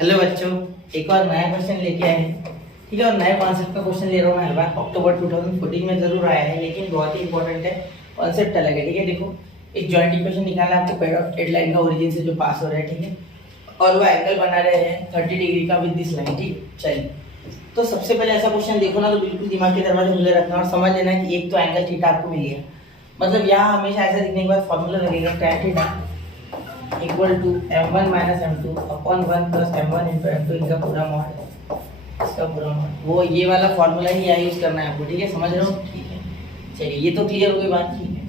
Hello बच्चों, एक और नया क्वेश्चन लेके आए हैं। ठीक है, और नए कॉन्सेप्ट का क्वेश्चन ले रहा हूँ मैं हर बार। अक्टूबर 2014 में जरूर आया है, लेकिन बहुत ही इंपॉर्टेंट है, कॉन्सेप्ट अलग है। ठीक है, देखो एक जॉइंट इक्वेशन निकालना है आपको पेड ऑफ एड लाइन का ओरिजिन से जो पास हो रहा है। ठीक है, और वो एंगल बना रहे हैं 30 डिग्री का विद दिस लाइन। ठीक है, चलिए तो सबसे पहले ऐसा क्वेश्चन देखो ना तो बिल्कुल दिमाग के दरवाजे खुले रखना और समझ लेना कि एक तो एंगल थीटा आपको मिल गया। मतलब यहाँ हमेशा ऐसा दिखने के बाद फॉर्मूला लगेगा tan theta equal to m1 minus m2 upon 1 plus m1 into m2 इनका पूरा मॉड, इसका पूरा मॉड। वो ये वाला फॉर्मूला ही यहाँ यूज करना है आपको। ठीक है, समझ रहे हो? ठीक है, चलिए ये तो क्लियर हो गई बात। ठीक है,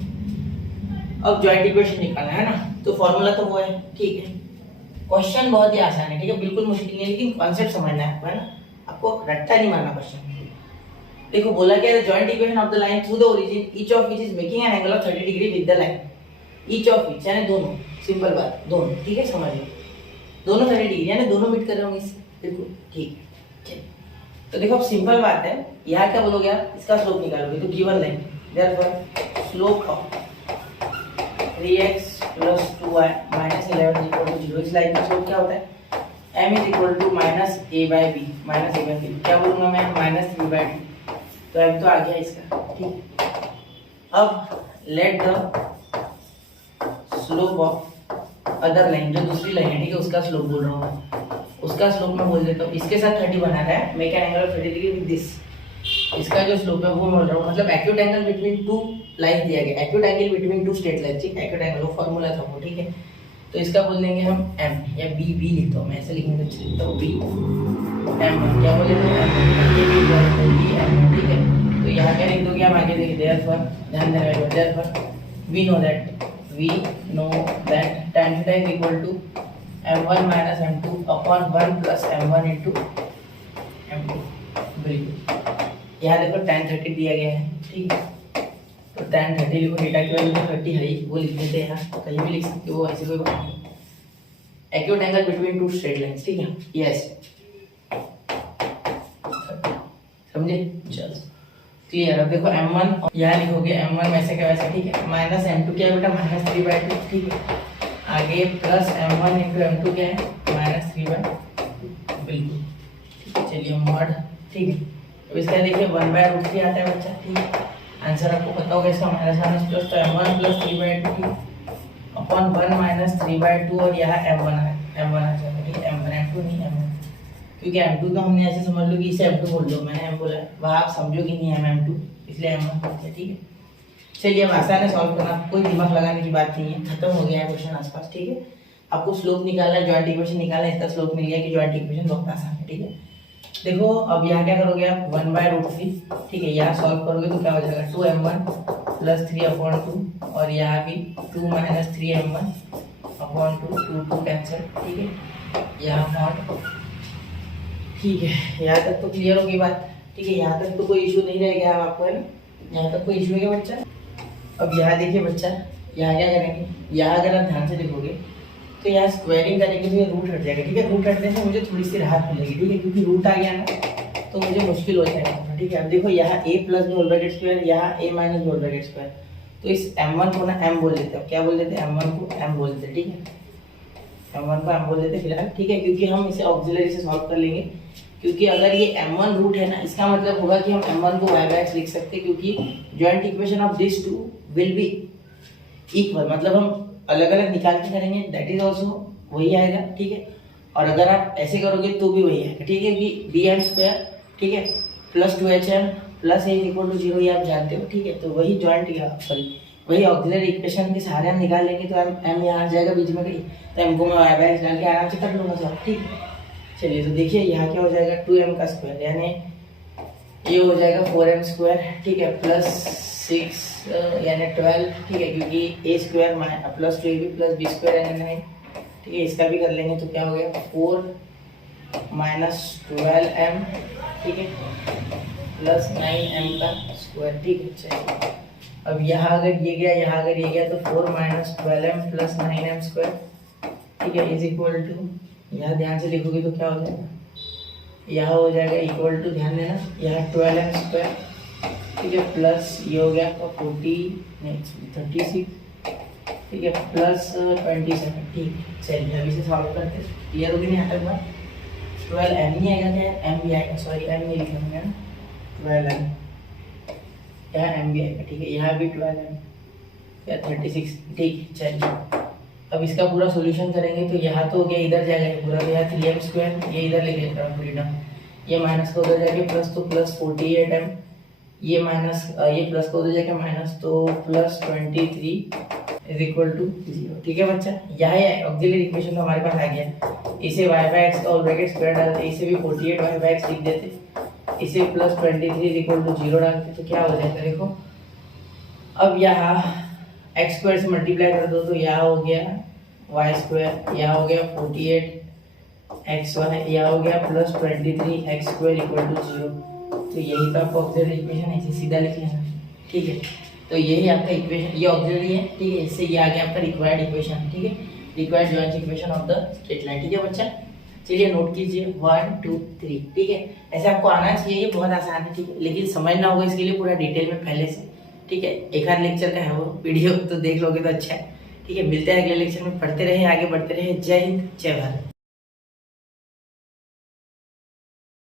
अब जॉइंट इक्वेशन निकालना है ना, तो फॉर्मूला तो वो है। ठीक है, क्वेश्चन बहुत ही आसान है। ठीक है, बिल्कुल मुश्किल नहीं है, लेकिन कॉन्सेप्ट समझना है आपको, है ना। आपको रट्टा नहीं मारना क्वेश्चन। देखो बोला क्या है, joint equation of the line through the origin each of which is making an angle of 30 degree with the line. Each of which यानी दोनों, सिंपल बात, दोनों। ठीक है, समझ लो, दोनों 30 डिग्री यानी दोनों मीट कर रहे होंगे इससे। बिल्कुल ठीक है। तो देखो अब सिंपल बात है, यहाँ क्या बोलोगे आप, इसका स्लोप निकालोगे तो given line therefore slope of 3x plus 2y minus 11 equal to 0। इस लाइन का स्लोप क्या होता है, m is equal to minus a by b. Minus a by b क्या बोलूंगा मैं, माइनस 3 बाई 2। तो m तो आ गया इसका। ठीक, अब let the slope of other line, जो दूसरी लाइन है, ठीक है, उसका स्लोप बोल रहा हूँ मैं, उसका स्लोप मैं बोल देता हूँ। इसके साथ 30 बना रहा है, make an angle of 30 degree with this. इसका जो स्लोप है वो बोल रहा हूँ, मतलब acute angle between two lines दिया गया, acute angle between two straight lines. ठीक, एक्यूट एंगल वो फार्मूला था वो। ठीक है, तो इसका बोल देंगे हम m या b। b लिखता हूँ मैं, ऐसे लिखने का लिखता हूँ b m। क्या बोले तो m, ये भी b m। ठीक है, तो यहाँ क्या लिख दोगे आप आगे देखिए, देयरफॉर ध्यान देना, therefore we know that tan theta is equal to m1 minus m2 upon 1 plus m1 into m2। बिल्कुल, यहाँ देखो tan 30 दिया गया है। ठीक है, तो tan 30 लिखो, थीटा की वैल्यू 30 है, वो लिख देते हैं यहाँ, कहीं भी लिख सकते हो, ऐसी कोई बात नहीं। Acute angle between two straight lines. ठीक है, यस, समझे? चलो क्लियर। अब देखो m1 यहाँ लिखोगे, m1 वैसे का वैसे। ठीक है, माइनस m2 क्या है बेटा, माइनस 3/2। ठीक है, आगे प्लस m1 इंटू m2 क्या है, माइनस 3/2। बिल्कुल ठीक है, चलिए मॉड। ठीक है, तो इसका देखिए 1/√3 आता है बच्चा। ठीक है, आंसर आपको पता होगा इसका, माइनस माइनस प्लस, तो m1 प्लस 3/2। ठीक है, अपॉन 1 माइनस 3/2 और यहाँ m1 आ जाएगा। ठीक है, m1 m2 नहीं m1, क्योंकि m2 तो हमने ऐसे समझ लो कि इसे m2 बोल दो, मैंने m बोला है, वहाँ आप समझोगे नहीं m2, इसलिए m1 बोलते हैं। ठीक है, चलिए अब आसान है सॉल्व करना, कोई दिमाग लगाने की बात नहीं है, खत्म हो गया है क्वेश्चन आसपास। ठीक है, आपको स्लोप निकालना है, जॉइंट इक्वेशन निकालना है, इसका स्लोप मिल गया कि जॉइंट इक्वेशन बहुत आसान है। ठीक है, देखो अब यहाँ क्या करोगे आप, 1/√3। ठीक है, यहाँ सॉल्व करोगे तो क्या हो जाएगा, 2m1 प्लस 3/2 और यहाँ भी 2 माइनस 3m1 अपॉन 2 कैंसिल। ठीक है, यहाँ मॉड। ठीक है, यहाँ तक तो क्लियर होगी बात। ठीक है, यहाँ तक तो कोई इशू नहीं रह गया आपको, है ना, यहाँ तक कोई इशू है क्या बच्चा? अब यहाँ देखिए बच्चा, यहाँ क्या करेंगे, यहाँ अगर आप ध्यान से देखोगे तो यहाँ स्क्वायरिंग करेंगे तो ये रूट हट जाएगा। ठीक है, रूट हटने से मुझे थोड़ी सी राहत मिलेगी। ठीक है, क्योंकि रूट आ गया ना तो मुझे मुश्किल हो जाएगा। ठीक है, अब देखो यहाँ a plus b whole bracket square, यहाँ a minus b whole bracket square, तो इस m1 को ना m बोल देते हैं। क्या बोल देते हैं, m1 को m बोल देते हैं। ठीक है, m1 को m बोल देते हैं फिलहाल। ठीक है, क्योंकि हम इसे ऑक्सिलरी से सॉल्व कर लेंगे, क्योंकि अगर ये m1 रूट है ना, इसका मतलब होगा कि हम m1 को y/x लिख सकते हैं, क्योंकि joint equation of this two will be equal, मतलब हम अलग अलग निकाल के करेंगे, दैट इज आल्सो वही आएगा। ठीक है, और अगर आप ऐसे करोगे तो भी वही आएगा। ठीक है, कि bm², ठीक है, plus 2hm plus a equal to 0, ये आप जानते हो। ठीक है, तो वही जॉइंट, सॉरी वही ऑक्सिलरी इक्वेशन के सहारे हम निकाल लेंगे, तो m यहाँ आ जाएगा बीच में कहीं, तो m को मैं y/x डाल के आराम से कर लूँगा सर। ठीक है, चलिए तो देखिए यहाँ क्या हो जाएगा, 2m का स्क्वायर यानी ये हो जाएगा 4m²। ठीक है, प्लस 6 यानी 12। ठीक है, क्योंकि a square plus 2ab plus b² यानी 9। ठीक है, इसका भी कर लेंगे तो क्या हो गया, 4 माइनस 12m। ठीक है, प्लस 9m का स्क्वायर। ठीक है, चलिए अब यहाँ अगर ये गया, यहाँ अगर ये गया, तो 4 माइनस 12m प्लस 9m²। ठीक है, इज इक्वल टू, यहाँ ध्यान से लिखोगे तो क्या हो जाएगा, यहाँ हो जाएगा इक्वल टू, ध्यान देना, यहाँ 12m²। ठीक है, प्लस ये हो गया आपका 36। ठीक है, प्लस 27। ठीक है, चलिए अभी से सॉल्व करते हैं, क्लियर होगी नहीं यहाँ तक बात? 12m नहीं आएगा क्या, m भी आएगा, सॉरी m नहीं लिखा मैंने ना, 12m, यहाँ m भी आएगा, ठीक है, यहाँ भी 12m या 36, ठीक। चलिए अब इसका पूरा सॉल्यूशन करेंगे तो यहाँ तो हो गया, इधर जाएगा ये पूरा, तो यहाँ 3m², ये इधर लेके जाता हूँ पूरी ना, ये माइनस का उधर जाके प्लस, तो प्लस 48m, ये माइनस, ये प्लस का उधर जाके माइनस, तो प्लस 23 इज इक्वल टू 0, ठीक है बच्चा। यहाँ ऑक्सिलरी इक्वेशन तो हमारे पास आ गया, इसे y/x और ब्रैकेट स्क्वायर डालते, इसे भी 48y/x लिख देते, इसे प्लस 23 इज इक्वल टू 0 डालते, तो क्या हो जाएगा देखो। अब यहाँ x² से मल्टीप्लाई कर दो तो यहाँ हो गया y², यहाँ हो गया 48xy, यहाँ हो गया प्लस 23x² इक्वल टू 0, तो यही तो आपका ऑक्सिलरी इक्वेशन है, इसे सीधा लिख लेना, ठीक है। तो यही आपका इक्वेशन, ये ऑक्सिलरी है, ठीक है, इससे ये आ गया आपका रिक्वायर्ड इक्वेशन, ठीक है, required joint equation of the straight line, ठीक है बच्चा। चलिए नोट कीजिए 1 2 3, ठीक है, ऐसे आपको आना चाहिए, ये बहुत आसान है, ठीक है, लेकिन समझना होगा इसके लिए पूरा डिटेल में पहले से, ठीक है। एक आध लेक्चर का है वो वीडियो, तो देख लोगे तो अच्छा है, ठीक है। मिलते हैं अगले लेक्चर में, पढ़ते रहे, आगे बढ़ते रहे। जय हिंद, जय भारत।